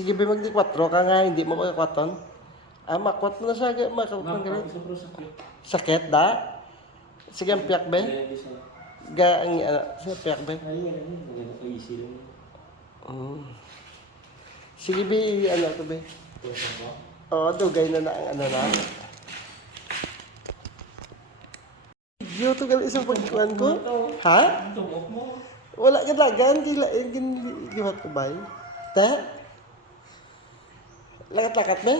Sige, be, magdi 4 ka nga, hindi mo makakwaton. Ah, makwat mo na sa makakwaton ka rin. Sakit, da? Sige, ang piyak, be. Ga, ang, sa piyak, be. Sige, be, ano to, be. Oo, dugay na na ang ano na. Yo, to gali isang pagkuhan ko. Ha? Wala ka lagan, giwat ko ba? Te? Lakat-lakat na?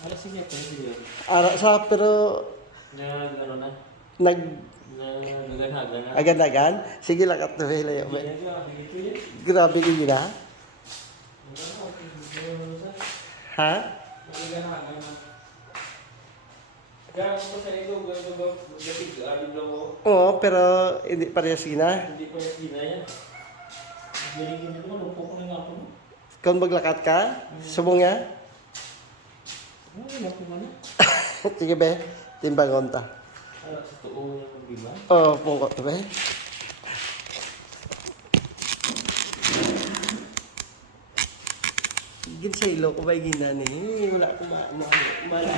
Ano sige, sige. Ara sa pero Ano na? nag Nagaganagan na. agad-agan. Sige lakat na hila yo. Grabe ka na. Ha? Nagaganagan na. Kaya ako sa ito, gano'n ba, magdating ka, alin lang mo. Oo, pero hindi parehas na. Hindi pa yung ginaya. Galigin nito, lupo ko na nga ako. Kung maglakat ka, subong nga. Ay, naku man. Sige be, timbangon ta. Alam sa tuo niya kung biba. Oo, pungkot to be. Gin sa ilo ko ba gina ni? Wala ko maano. Wala.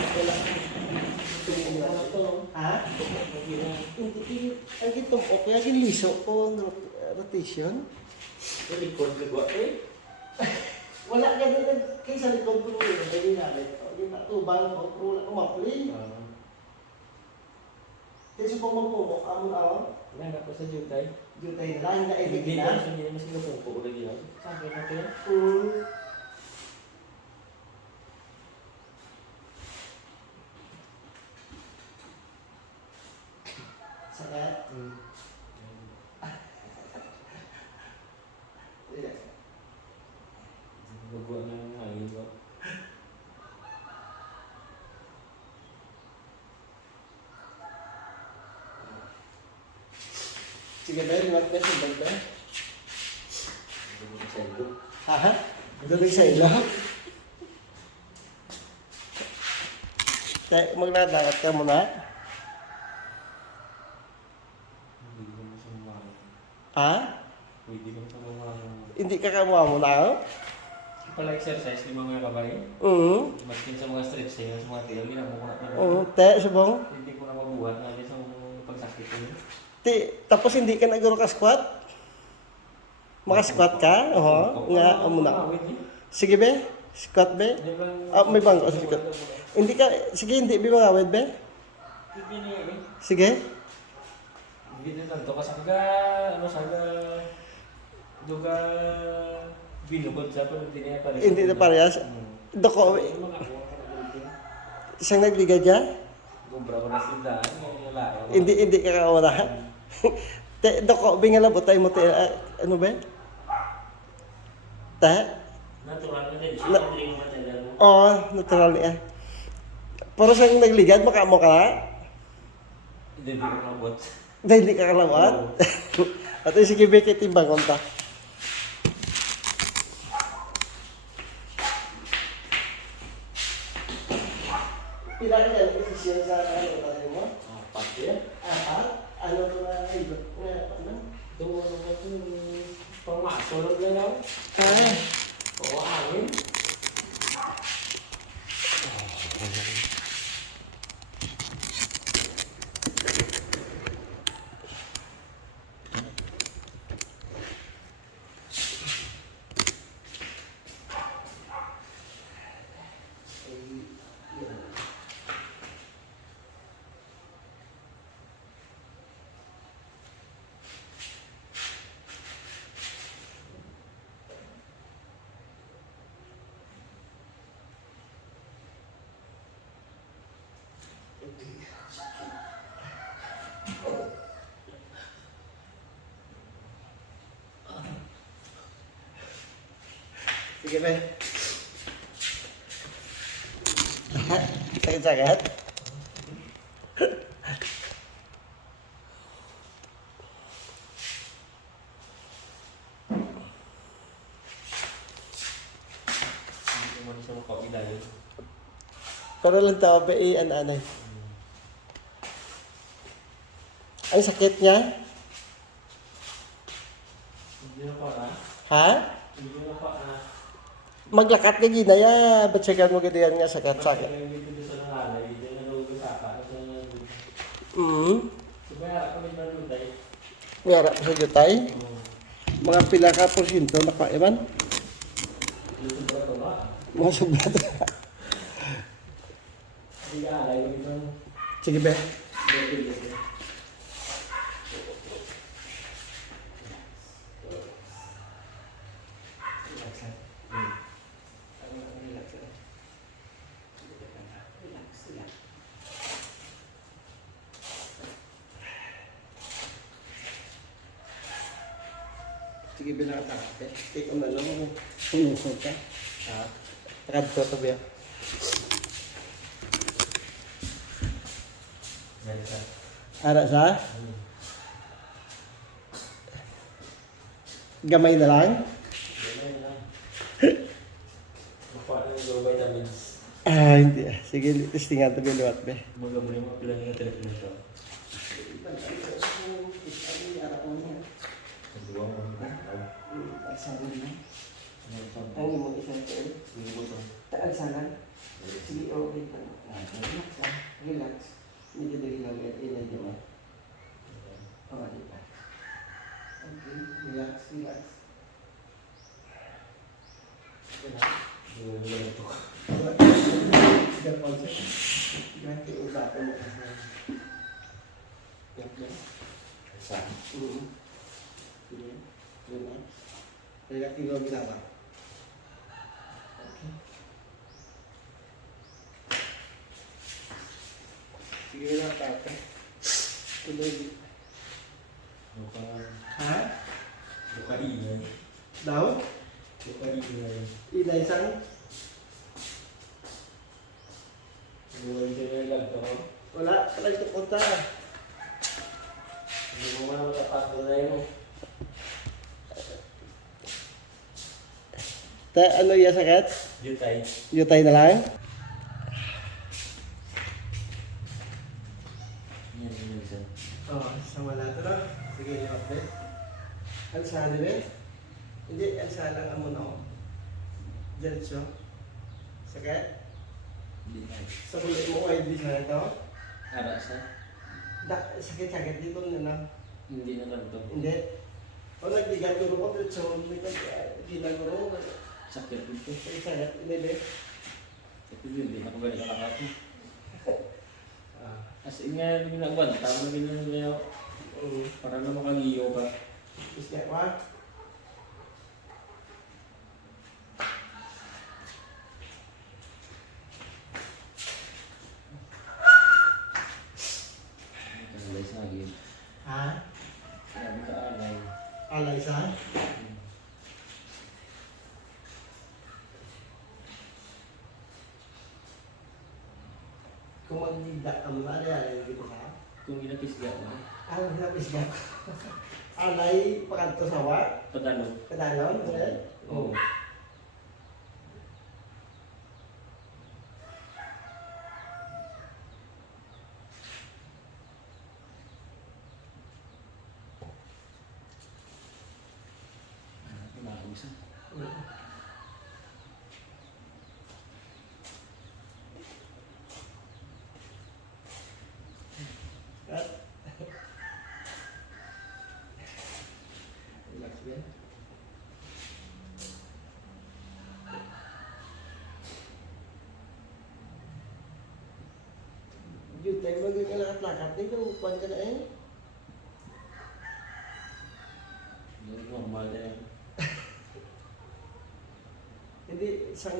Ano to? Ha? Hindi, ang gitumpok, kaya ginliso ko ang rotation. Sa likod ka ba eh? Wala ka din kay sa likod ko rin, hindi namin. Hindi na tubang ko, pero wala ko mapuli. Kaya sa pagmapumo, amo na ako, Wala na ko sa jutay. jutay na lang, hindi Hindi na. na, hindi na sila pungko ulit yun. Sa akin na kaya. Sakit. Gagawa na yung hangin ko. Sige ba, liwat ba sa bag ba? Hindi ko sa ilo. Ha? Dali sa ilo. Maglalakad ka muna. Hindi ko na sa mga. Ha? Hindi ko sa mga. Hindi ka kamuha muna ako? Pala exercise di mga babae. Maskin sa mga stretching sa mga tilo, hindi na mo na. Te, subong. Hindi ko na mabuhat na sa pagsakit ko. Tapos hindi ka naguro ka squat? Maka-squat ka? Oo. Nga, muna. Sige be, squat be. Ah, may bangko sa squat. Hindi ka, sige, hindi be mangawid be. Hindi niya eh. Sige. Hindi na tanto kasi ano saga duga binukod sa pero hindi niya parehas. Hindi na parehas. Doko, isang nagligad ka? Gubra ko na sila. Hindi ka kauna. Te, doko, bingalabot tayo mo, te, ano ba? Te? Natural na din. Siya ang drink material mo. Oo, natural niya. Pero siyang nagligad, makamo ka na? Hindi ko nabot. Hindi ka kalawat? At sige, Becky, timbang konta. Pila ka yan, posisyon sa ano tayo mo? Pati yan. Apat? Ano ko na kayo? Ano? Doon ako ito pangmaso lang lang ako. Kaya. Oo, hangin. Sige, be. Sakit-sakit? Hindi mo na siya makapilayan. Pero lang tao ba anay? Ang sakit niya? Hindi na pa na. Ha? Hindi na pa na. Maglakat ka ginaya. Ba't siya mo ganyan nga sakit-sakit? Dito sa nangalay, dito na nagugutaka. Kaya kami nalutay. May harap sa jutay. Mga pila ka porsyento nakaiman. Dito ba ito ba? Mga sublado. Hindi alay ko dito. Sige be. Sige bilang takot. Take on na lang. Sumusod ka. Takad ko ito biya. Ara sa? Gamay na lang? Makuha na yung vitamins. Hindi. Sige, testingan ito biluat be. Magamuli mo pila nga telepono ito. Dua mo ito. Ang imong isang taon. Taal sana. Sige, okay pa. Relax lang. Relax. Medyo dali lang yan. Ilan yun ah. Oo, di ba? Okay. Relax, relax. Ganti usapan mo kasi. Sa? Relax. Relax yung ginawa. Okay. Sige lang tapos. Tuloy. Ha? Buka ingay. Daw? Buka ingay. Ina isang? Buka ingay lang ito. Wala. Kalay ito punta. Hindi mo man matatakbo na yun. Ano yung sakit? Jutay. Yutay na lang? Yan yung isa. Oo, sa wala ito na. Sige, yung update. Ang sali ba? Hindi, ang salang amo na ako. Diretso. Sakit? Hindi na. Sa kulit mo, ay di sa ito? Aras na? Sakit-sakit dito na lang. Hindi na lang ito. Hindi. O nagdigan ko ko, diretso. Ginaguro. Sakit dito. Sakit, hindi ba? Sakit yun, hindi na ako galing kalakati. As in nga, hindi na agad. Tama na ginagawa niya. Para na makagiyo ka. Isya ko ha? Alay sa agin. Ha? Sabi ka alay. Alay sa? Kung mag-digda ka mo, alay dito ka? Kung ginapisga mo, Ang napisga ko. Alay, pakanto sawa? padalo. Kadalon? Oo. Nausan. At? Relax yan. Yun tayo magkakalakat-lakat. Dito, upuan ka na eh. Normal na yan. Hindi, isang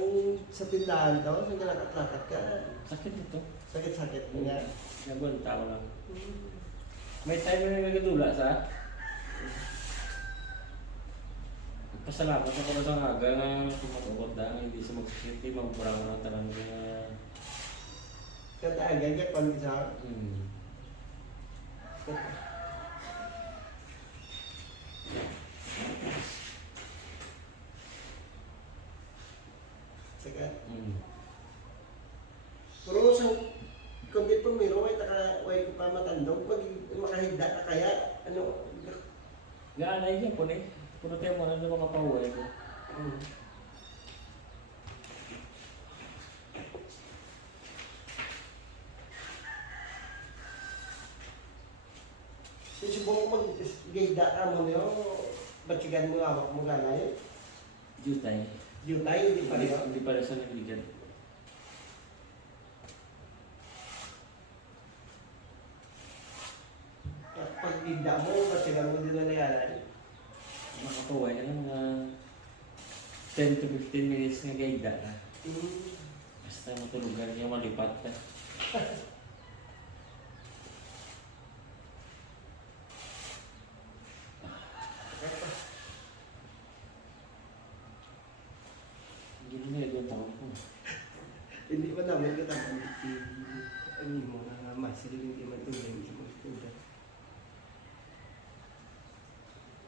sa tindahan daw, isang kalakat-lakat ka. Sakit ito. Sakit-sakit nga. Nagawang tao lang. May time na nagkadula sa? Pasalamat ako sa nga nga tumatubot na hindi sa magsisiti magpura mo ng talang na Kataagan ka, kung isa. Sakat. Pero sa kabit po miro, ay way ko pa matandog. Pag makahigda ka kaya, ano, Gaanay niya po eh. Puno tayo mo na makapahuay ko. gayda ka mo niyo, batigan mo awak mo ganay. Jutay. Jutay, hindi pa rin. Hindi pala sa nagligad. Pag gayda mo, batigan mo din na nangyari. Makakuha ka ng 10 to 15 minutes na gayda na. Basta matulugan niya, malipat ka. Hindi na yung taon ko. Hindi pa namin katapan ano mo na muscle hindi man tulad sa mga student.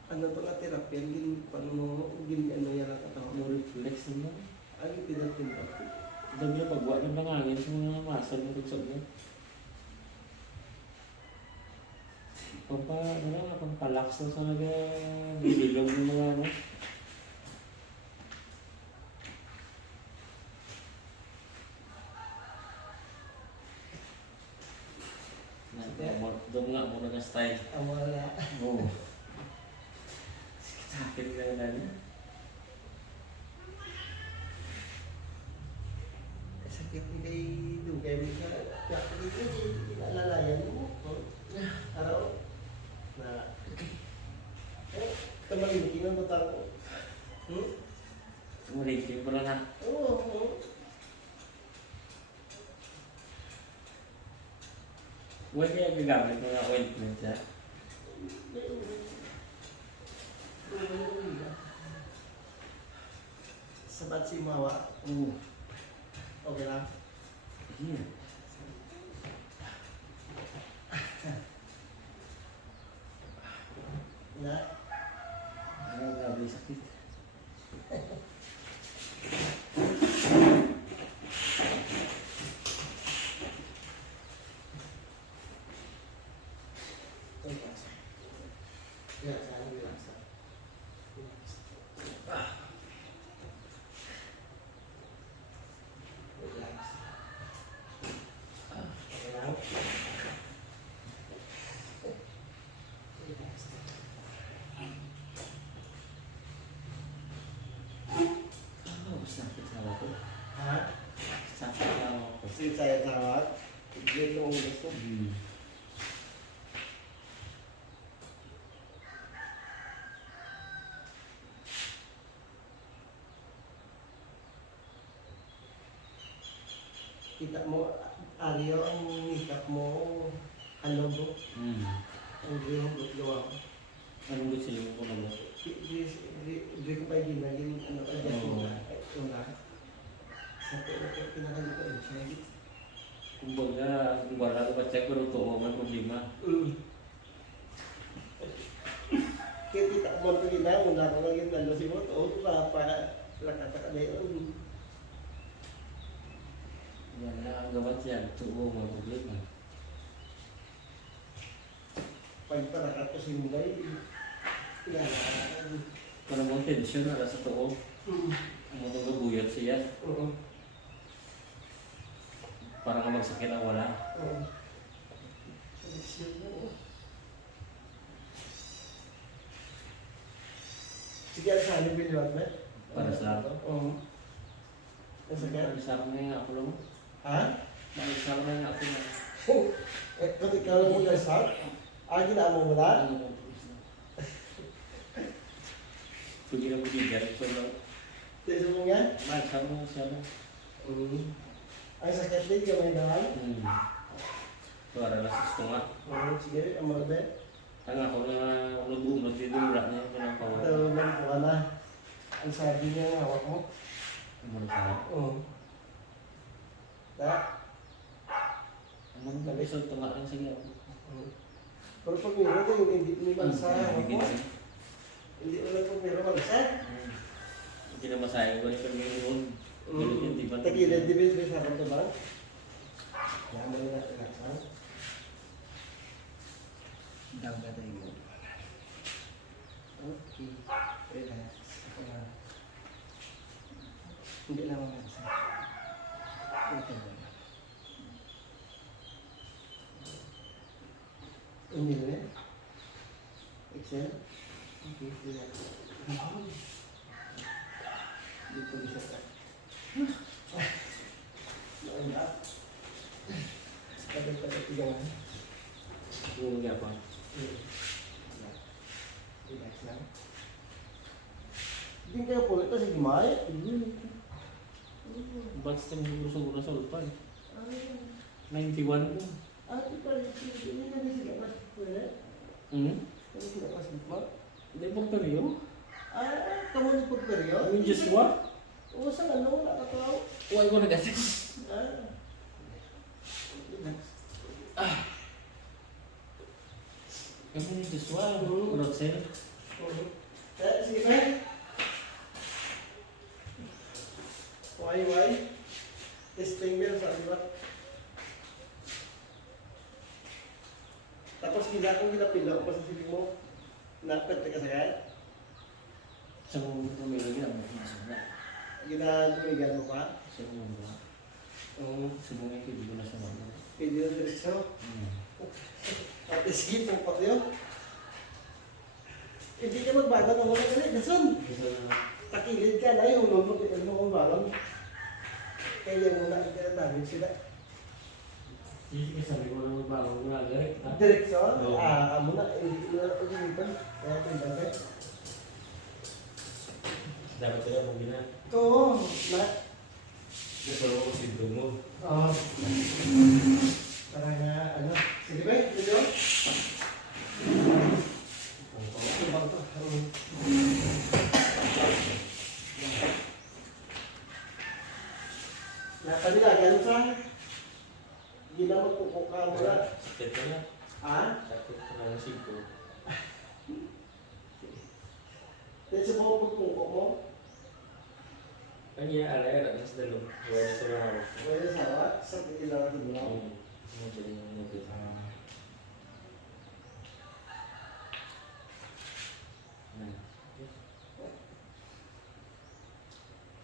Ano to nga therapy? Gin mo, gin ano yan ang katawan mo? More reflex naman. Ano yung pinag-tindak? Dami na pagwa ng nangangin sa mga muscle mo rin sa mga. Pampalax na sa nag-bilog ng mga ano. Doon nga muna na style. Wala. Oo. Sakit ka na niya. Sakit ni kay Dugay mo siya. Kaya dito, inalalayan mo. Araw. Na. Kamalimutin ang batang ko. Maliki pala na. Oo. Huwag kaya gagamit mo ng ointment siya. Sabat si Mawa. Oo. Okay lang. Yeah. Na? Ano grabe sakit. Sakit sa ako. Ha? Sakit sa ako. Kasi saya tawag. Hindi yung ulit ko. Kita mo, Aryo, ang makeup mo, ano mo, ang grihong luwa. Anong gusto niyo ko na mo? Hindi ko pa ginagin, ano, adjust mo na. Ito na. Sa pinakalit ko rin siya. Kumbaga, kung wala ko pa-check pero totoo may problema. Kaya kita mo ito gina, muna ko lang yung lalo si mo, o para lakata ka na yun. Wala ang gawat yan, totoo may problema. Pag parakat ko si Mulay, pinalakan. Parang mong tension na sa totoo. Ang mong gabuyot siya. Parang nga magsakit ang wala. Sige, ang sali biliwan mo? Para sa ako? Oo. Nasakit? Isarap na yung ako lang. Ha? Isarap na yung ako lang. Kung ikaw lang mo nasakit, gina mo wala? Pwede na bigyan ko lang. Tiso mo nga? Masama mo siya lang. Ang sakit din, kamay dahan? Para lang sa nga. Sige, ang marbe. Tanga ko na unod-unod dito wala na yung pinapawala. Ito lang po na. Ang sabi niya ang hawak mo. Ang mga sa Da? ang mga kabisod tunga lang sige ako. Pero pag meron ito, yung hindi mo bansa hawak mo. Hindi mo lang pag meron bansa. Hindi na masayang ko yung pag-iinom. Tagilid, di ba sa akin ito ba? Yan mo na relaxan. Daga tayo mo. Okay. Relax. Hindi lang mabansa. Ito ba? Inhale. Exhale. sir. Okay, relax. Dito bisa ka. Naunat. Kadang-kadang tigangan. Yung nga pa. Relax lang. Hindi kayo po ito sa Gimay. Ba't sa mga gusto pa eh. 91 ko. Ito pala, hindi na sila mas pwede. Hmm? Hindi sila mas bukma. Hindi po peryo. Kamu ni Pagperyo? Yung Joshua? Oo, sa ano, wala ka tao. Huwag ko nagatis. Relax. Kamu ni Joshua? Roxel? Sige ba? Why? Testing meron sa aliwat. Tapos ginapila ko pa sa sibig mo. Napad ka kasagay. Sa mga pamilya niya, masaya. Ginadumigan mo pa. Sa mga sa mga hindi ko na sa mga. Pwede na diretso. At sige po pa yun. Hindi ka magbago ng mga galit. Gason. Takilid ka na yung ulong mo. Ano mo kung balon. Kaya mo na itinatawin sila. Hindi ka sabi ko na magbago ko na agad. Diretso? Amo na. Hindi ko na pag-ibitan. Kaya pinagay. Dapat sila mong gina. Oo. Nagparo ko si Bruno. Oo. Parang ano. Sige ba? Video? Ibang to. Napanilagan sa ginamag po ka mo na. Sakit ka na. Ha? Sakit ka na ng siko. Dahil sa mga pagpungko mo, Ang ina-alay, mas dalong. Wala sa mga wala sawa, sa kailangan mo na. Ano ba yung nabit?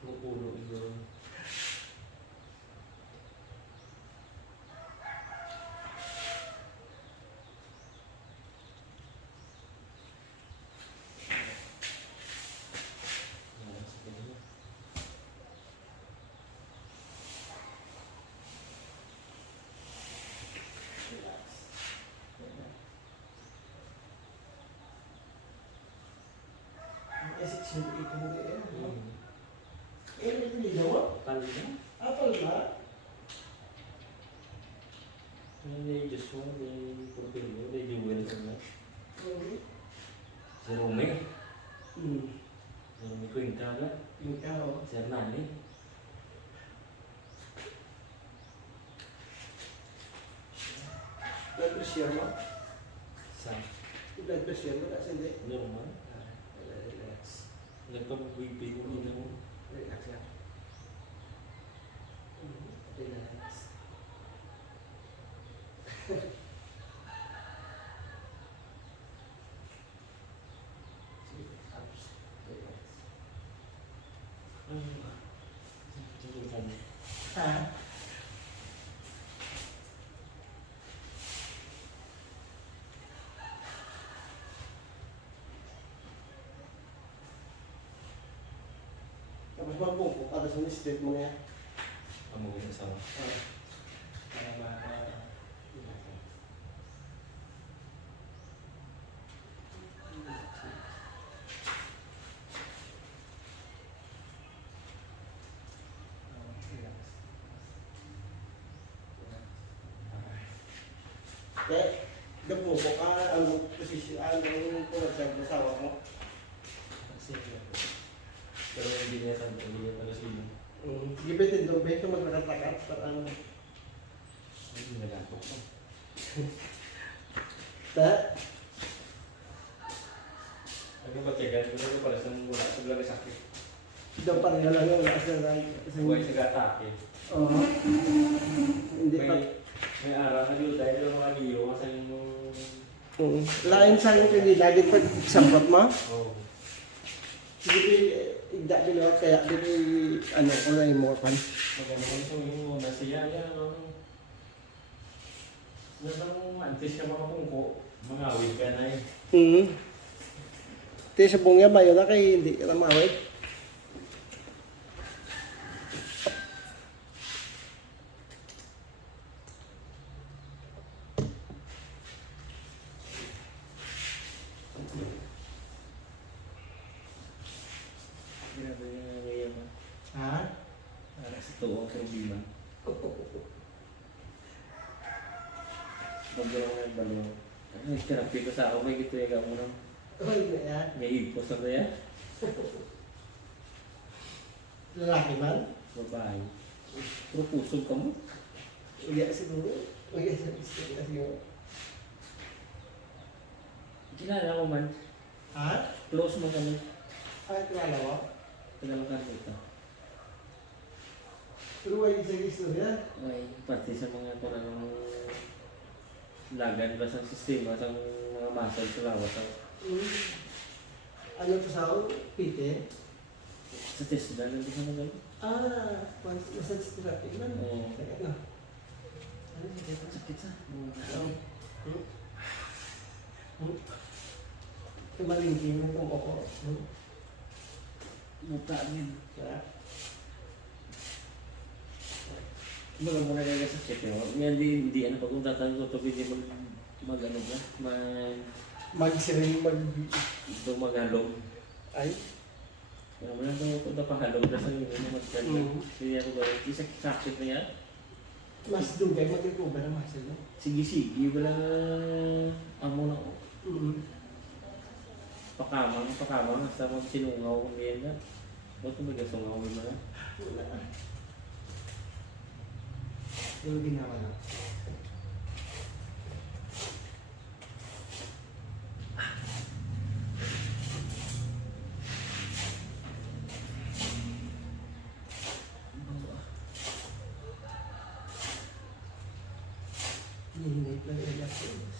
Pupulo ito. Kasi siyempre ikaw mo eh. Eh, may tinigawa? Palo na? Apal na? May Joshua, may Porfirio, may Jewel ka na. Oo. Si Rome. Hmm. Si Rome Quintana. Ikaw. Si Hernani. Blood pressure mo? Sa Blood pressure mo kasi hindi. normal. Relax. Nagpapag-BP yung ina mo. Relax lang. Relax. Sige, ups. Relax. Ha? Tapos magbungkok ka sa mistake mo na yan. Ang mga kasama. Para Kaya, nagbuko ka, ano, posisyon, ano, pulagsan mo sawa mo. Pero hindi niya tanto, hindi niya tanto sila. Gibitin doon, beto magkakatakat, para ano. Hindi nagatok ko. Ta? Ano ba tiyagan? Ano ba para sa mula sa blari sakit? Doon pa rin lang yung lakas ng right. Buhay sa gatake. Oo. Hindi pa. May araw na yun dahil yung mga liyo sa yung... Lain sa akin hindi lagi pag sampot mo. Oo. Hindi igda din ako kaya hindi ano ko na mo kan. Magandang so yung nasiya yan. Nabang antes ka makapungko, mangawid ka na eh. Ito sa bungya mayo na kay hindi ka na mawag. Grabe nga ngayon. Ha? Para sa tuwang problema. Pagdala ko ng balong. Ano, therapy ko sa ako, may gito yung mo nang Oh, yan. may ipos na kaya. Lalaki man? Babae. Pero pusog ka mo. Uya siguro. Uya siguro. Kilala ko man. Ha? Close mo kami. Ay, kilala mo? Kilala ka dito. Pero wala isa istorya. Ay, pati sa mga parang lagan ba sa sistema, sa mga muscle sa lawas. Ano to sa pite? Sa test na lang, di ka na gano'n. Massage therapy man. Oo. Ano? Ano yung Sakit sa. Tumalingkin mo itong oko. Mukha din. Kaya? Baga mo na kaya sakit yun. Ngayon hindi ano pag kung tatanong ko ito, hindi mag ano ba? Mag-siring Ito maghalong. Ay? Kaya mo na ito napahalong na sa inyo mag-halong. Hindi ako ba? Sakit na yan. Mas dugay mag-recover ang muscle, no? Sige-sige, wala amo na ako. Pakamang, hasta magsinungaw kung ganyan na. Ba't kung magasungaw mo na? Wala. Yung ginawa na. Hihinay lang yung lapos.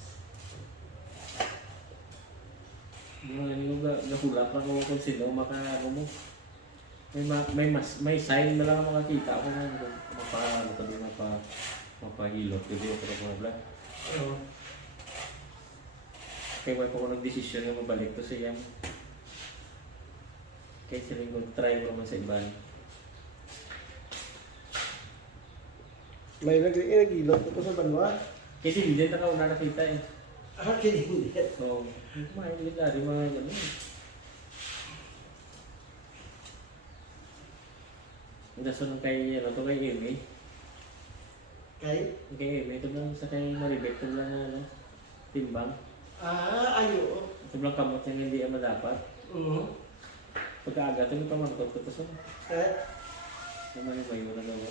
Nahulap lang ako kung sino makaano mo. May sign na lang ang makakita ako na mapahilot kasi ako na mga Oo. kaya wala ko nag-desisyon na mabalik to siya. Kaya sila yung try ko naman sa iba. May nag-ilot ko sa banwa. Kasi hindi na ako nakakita eh. Hindi. So, mahilig na rin mga gano'n. Ang dasunod kay, ano to kay Amy. Kay? Kay Amy, ito lang sa kay Maribek, ito lang ano, timbang. Ayo. Ito lang kamot na hindi ang madapat. Pagkaaga, ito yung pamangkot ko ito sa naman yung mayo na daw.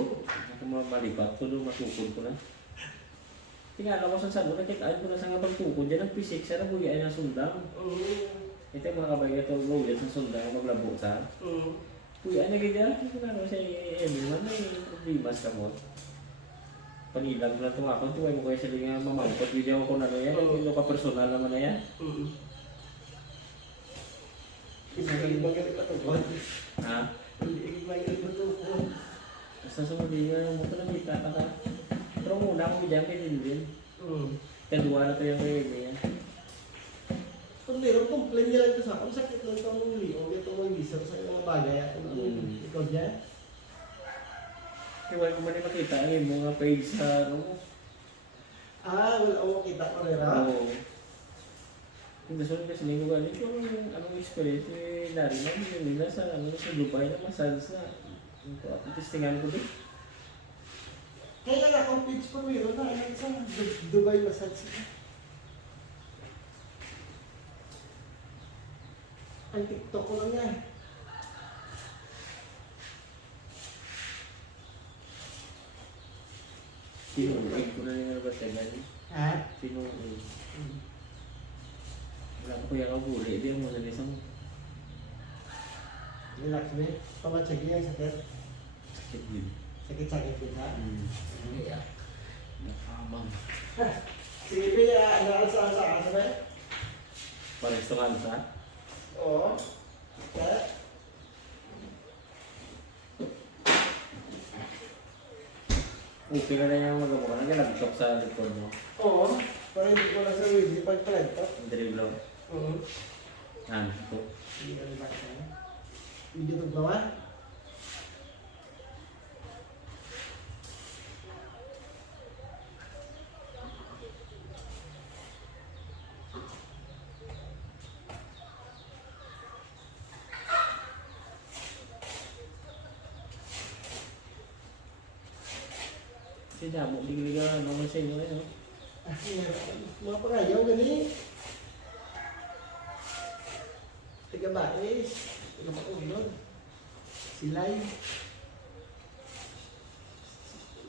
Ito mga malipat ko doon, matukod ko na. Tingala ko sa salo, nakitaan ko na sa nga pagtukod dyan, ang pisik, sana buya ay nasundang. Ito yung mga kabay ito, buya sa sundang, maglabo sa. Buya na ganyan, ito na siya Amy, man ay limas ka mo. Panilang lang ito ako, tuway mo kayo sila nga mamangkot, video ko na yan, hindi ka personal naman na yan. Hindi magaling pa ito. Ha? Hindi magaling pa ito. Basta sumuli nga, mo ito nakita ka ka. Pero muna ako dyan kay Lindin. Kadua na ito yung kay Amy yan. Kung meron complain niya lang ito sa akin, sakit lang ito ang liong, ito ang gisar sa mga bagay. Ikaw dyan? Kaya wala ko man yung makita yung mga page sa ano mo. Wala akong makita ko rin ha? Oo. Yung dasunod kasi nyo galing ko anong experience ni Larry na yung nila sa Dubai na massage na. Testingan ko din. Kaya akong page ko meron na, ano sa Dubai massage. Ang TikTok ko lang yan. Sinuig ko na rin na ba tagal? Ha? Sinuig. Wala ko yung kabuli, di mo na isang Relax mo eh. Pamatsagi yung sakit. sakit din. Sakit-sakit din ha? Yeah. Nakamang. Sige, Pia, ano sa ba? Pares ito ka sa? Oo. Kaya? Okay na rin yung magawa. Nag-laptop sa likod mo. Oo. Para hindi ko lang sa hindi pagpalag to. Ang dribble. Ano po? Sige, relax na. Medyo pagbawa. Kasi damo, bigli ka naman sa inyo eh. Mga pangayaw gani. Tiga bais. Tiga maulod. Silay.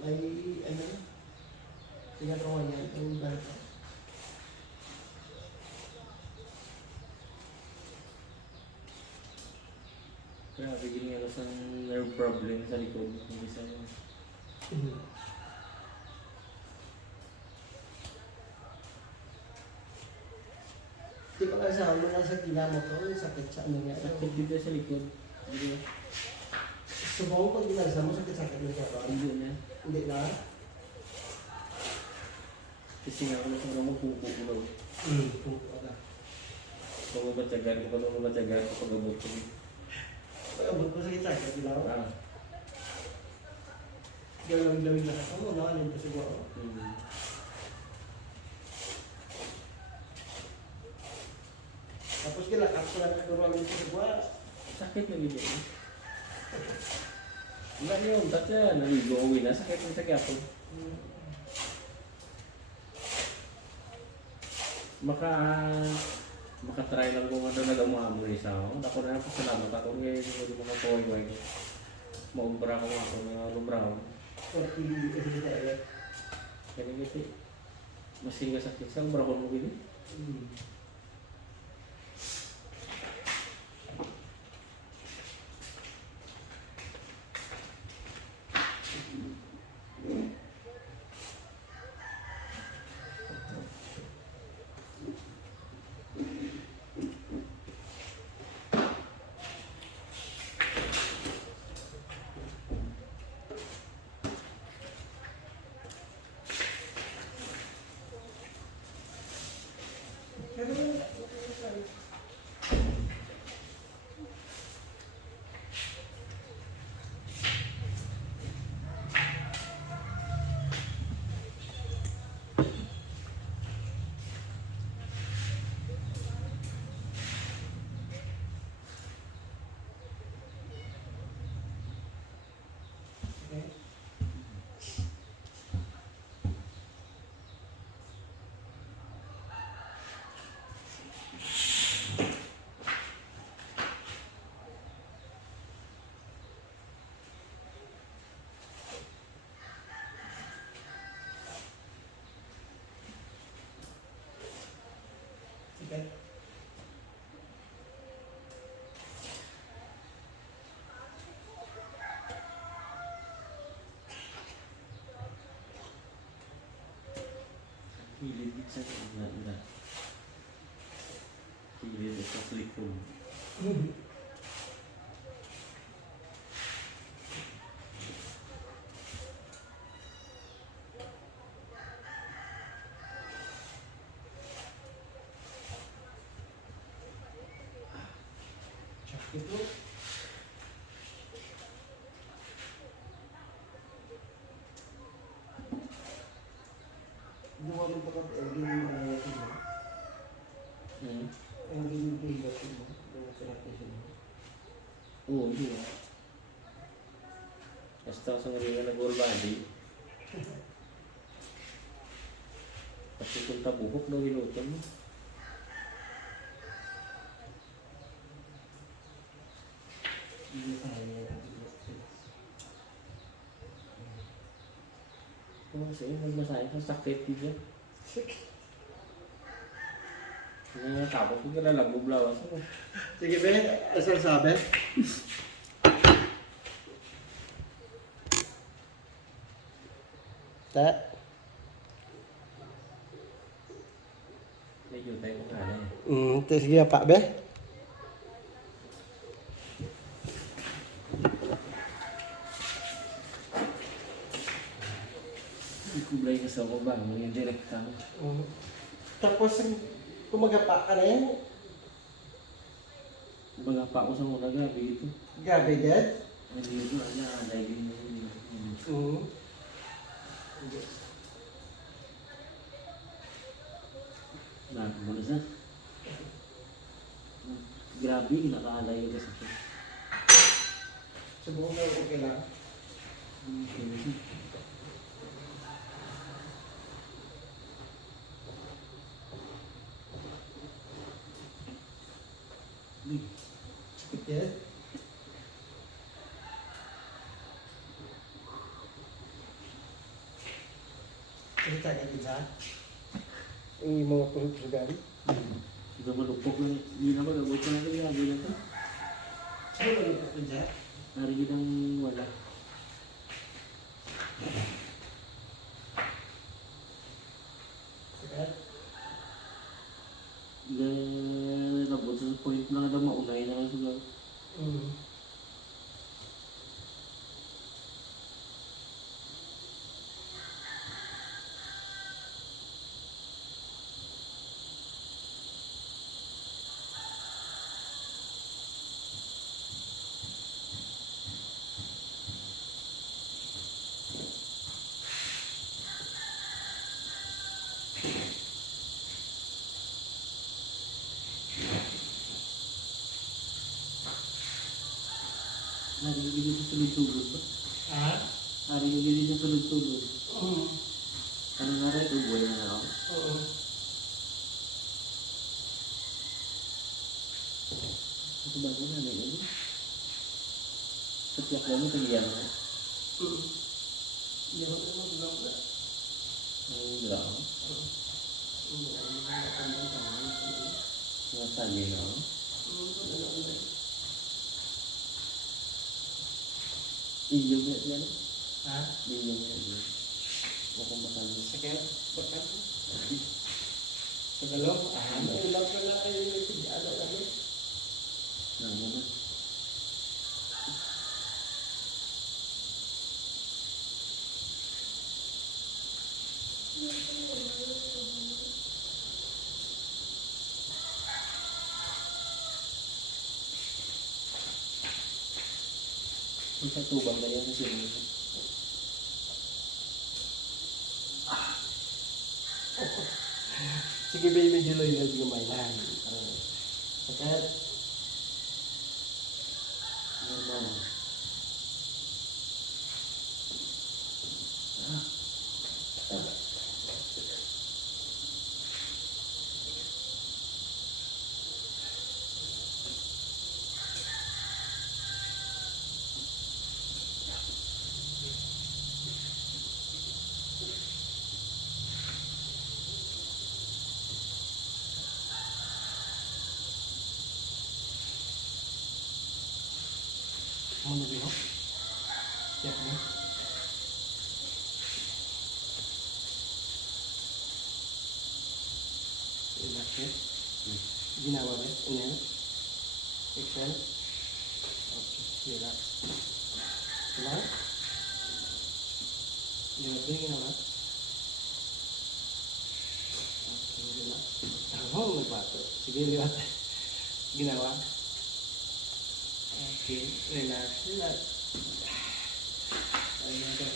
May ano. Tiga trawan yan. Ang bata. Grabe, ganyan sa nerve problem sa likod. Hindi sa Di ba kasama na sa ginamot ko, yung sakit sa ano nga. sakit dito sa likod. Hindi na. Subong pag ginasa mo, sakit-sakit na siya. Hindi na. Hindi na. Kasi nga ako na sa mga pupo ko lang. Wala. Kung mamatyagan ko, kung mamatyagan ko, pag abot ko. Pag-abot ko sakit-sakit, di ba? Ah. Gawin-gawin na ka mo, no? Ano yung siguro? Tapos kilakap ko lang siguro ang yung siguro. Sakit na ganyan. Wala yun, dati naligo-uwi na, sakit na sa gyapon. Makatry lang kung ano nag-amuha mo rin sa ako. Ako na pasalamat ako ngayon hindi ko makapoy-way ko. Maumbra ko ako ng lumbraw. Kaya nito, masinga sakit sa umbra ko mo gini. Okay. Hilid sa na. Hilid sa likod. Ito. Gawa mo pa ka ang ginagawa mo. Ang ginagawa mo. Ang therapy mo. Oo, hindi ah. Basta sa nga nag-all body. Kasi kung tabuhok daw hinutan mo. Hindi kaya. Kasi magmasaya sa sakit dito. Tapos kung ka na lang bublawas ako. Sige, Ben. Asal sabi? Ta? Medyo tayo ko nga na eh. Sige pa, Ben. Kublay ka sa baba mo yung direkta. Tapos, kumagapa ka na yan. Magapa ako sa muna gabi ito. Gabi, Dad? Ay, dito, alay din mo. Oo. Muna sa. Grabe, nakaalay yung kasi. Subukan ko okay lang. Sakit yan? Salita ka din sa? Yung mga pulugan. Ito malupok lang. Hindi na magabot ko na ito. Grabe na ito. Ano ba yung pulugan sa? Hari ng wala. Sakit? Nabot sa point na lang maunay na lang sila. Hari yung dili sa sulod-sulod ba? Ha? Hari yung dili sa sulod-sulod. Oo. Ano na rin? Uboy na ako. Oo. Ito bago na may ano? Sa tiyak lang ito niyan na. Hindi ako mag-vlog na. Ay, wala ako. Nasali na ako. Iyong na yan. Ha? Iyong na yan. O kung masali. Sakit? Bakit? Tagalog? May vlog na lang kayo yung ano namin. Ano na? Ang sa tubang na yan kasi Sige, baby, Juloy na gumailan. Sakit? normal. Ano ba yun? Tiyak mo? Relax it. Ginawa ba? Ano yan? Excel? Okay, relax. Relax? Relax din ginawa? Okay, relax. Oh, nagbato. Sige, liwat. Ginawa? Okay, relax, relax. Ayan ka.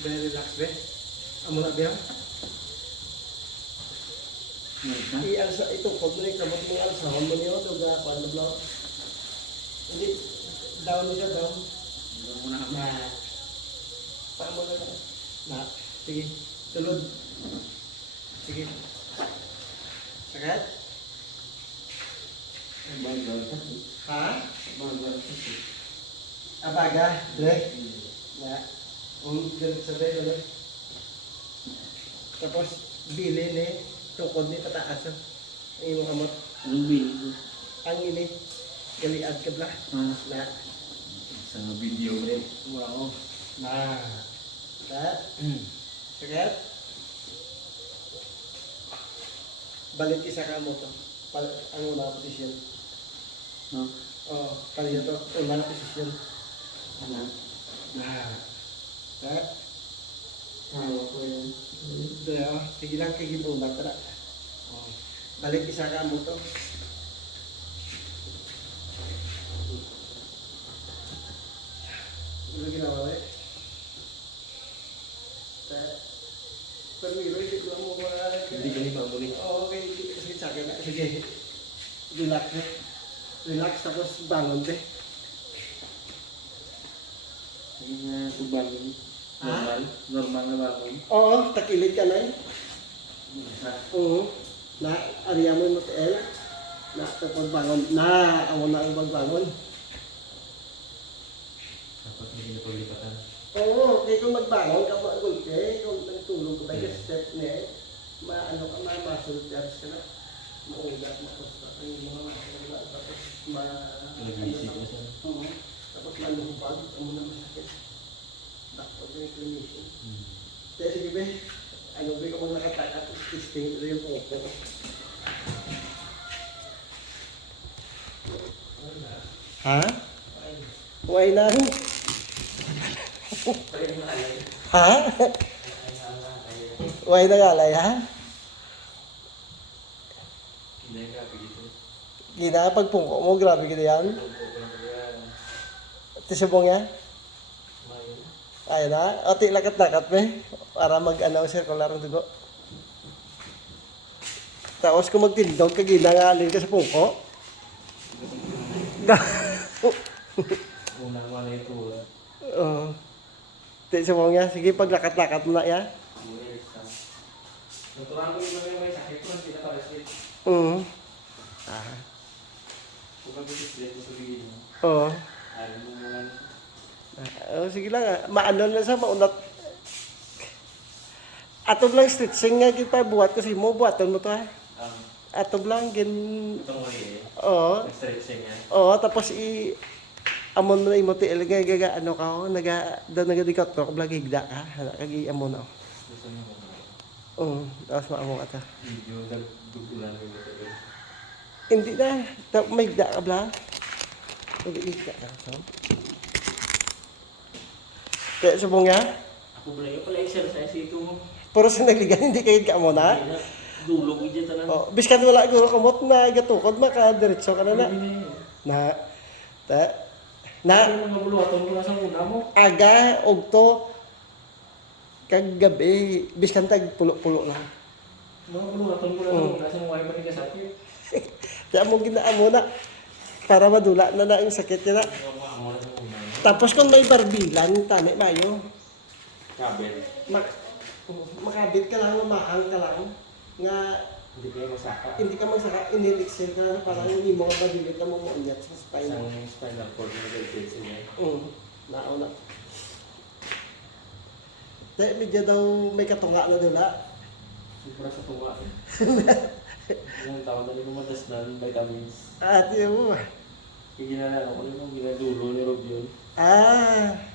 Very relax, be. Amo na biya. I-alsa ito, kung mo kamot mo alsa, kung mo niyo, duga, paano blo? Hindi, down niya, down. Na, paano na lang. Na, sige, tulod. Sige. Sakit? Ha? Abaga, Dre. Na, ganun sabi, ganun. Tapos, bili ni, tukod ni pataas. Ang iyong kamot. Anong bili? Ang ini, galiad ka bla. Na, Sa video rin. wow. Na, sakit? Balik isa ka mo to. Ang unang posisyon. No? Oo, pala to. Unang posisyon. Ano? Na, Hawak ko yun. sige lang kay gibulag tara. Balik isa ka mo to. Ano ginawa eh? Pero hindi ko mo ba? Hindi ka ni pabuli. Okay, sige sa akin na. Sige. Relax eh. Relax tapos bangon eh. Hindi na tubalin. Normal. Normal na bangon. Oo, takilid ka na eh. Oo. Na, ariya mo yung motel. Na, tapos bangon. Na, ako na ang magbangon. Dapat hindi na paglipatan. Oo, kaya kung magbangon ka mag-gulpe, kung nagtulog ka tayo sa step niya, maano ka, ma-muscle jobs ka na. Maugat, makusta ka yung mga muscle na, tapos Nag-visit ka siya. Oo. Tapos maluhubag, ang muna masakit. Doctor na yung clinician. Kaya sige be, ano ba kung nakatakat, testing ito yung poko. Ha? Why na? Ha? Why na galay ha? Hindi ka dito. Gina, pagpungko mo, grabe ka yan. Tisubong yan? Ayun na, o ti lakat-lakat be, para mag-ano, circular ang dugo. Tapos kung magtindog ka, ginangalin ka sa pungko. Unang wala ito. Oo. Tisubong yan, sige paglakat-lakat mo na yan. Natural ko yung may sakit ko, hindi na pa-reslit. Kung mag-reslit mo sa bigin mo, Oo. ayaw mo naman. Sige lang maano lang sa maunat. Atob lang stretching nga kita buhat kasi mo buhaton mo to ha. Atob lang gin. Itong mali eh. Oo. Stretching yan. Oo, tapos amon mo na imo ti gaga ano ka ho naga nagadikot ko blag higda ka kagi amon na. Gusto mo ba? Oo, tapos maamo ka ta. Video nagdugulan mo ito. Hindi na, may higda ka bla. Hindi higda ka. So. Kaya subong nga? Ako ba yung pala exercise ito mo? Puro sa nagligan, hindi kayo ka mo na. Dulog dyan tanan. Oh, biskan wala guro kamot na gatukod maka-diretso ka na na. Na Ano mga buluhaton ko na sa una mo? aga og to kagabi biskan tag pulo-pulo lang. Mga buluhaton ko na sa una sa mga pa rin kasakit. Kaya mo ginaamo na para madula na ang sakit niya na. Mga sa una. Tapos kung may barbilan, tani mayo. Kabel. Makabit ka lang, mahal ka lang. Nga Hindi kayo masaka. Hindi ka magsaka, inilixin ka na parang hindi mo ka padilit na mumuunyat sa spine. Isang spinal cord na nag-fix niya. Nauna. Dahil medyo daw may katunga na doon ha. Sobra sa tunga. Ilang taon na rin kumatas ng vitamins. At yun mo. Kaya ginala ko yung ginadulo ni Rob yun. Ah.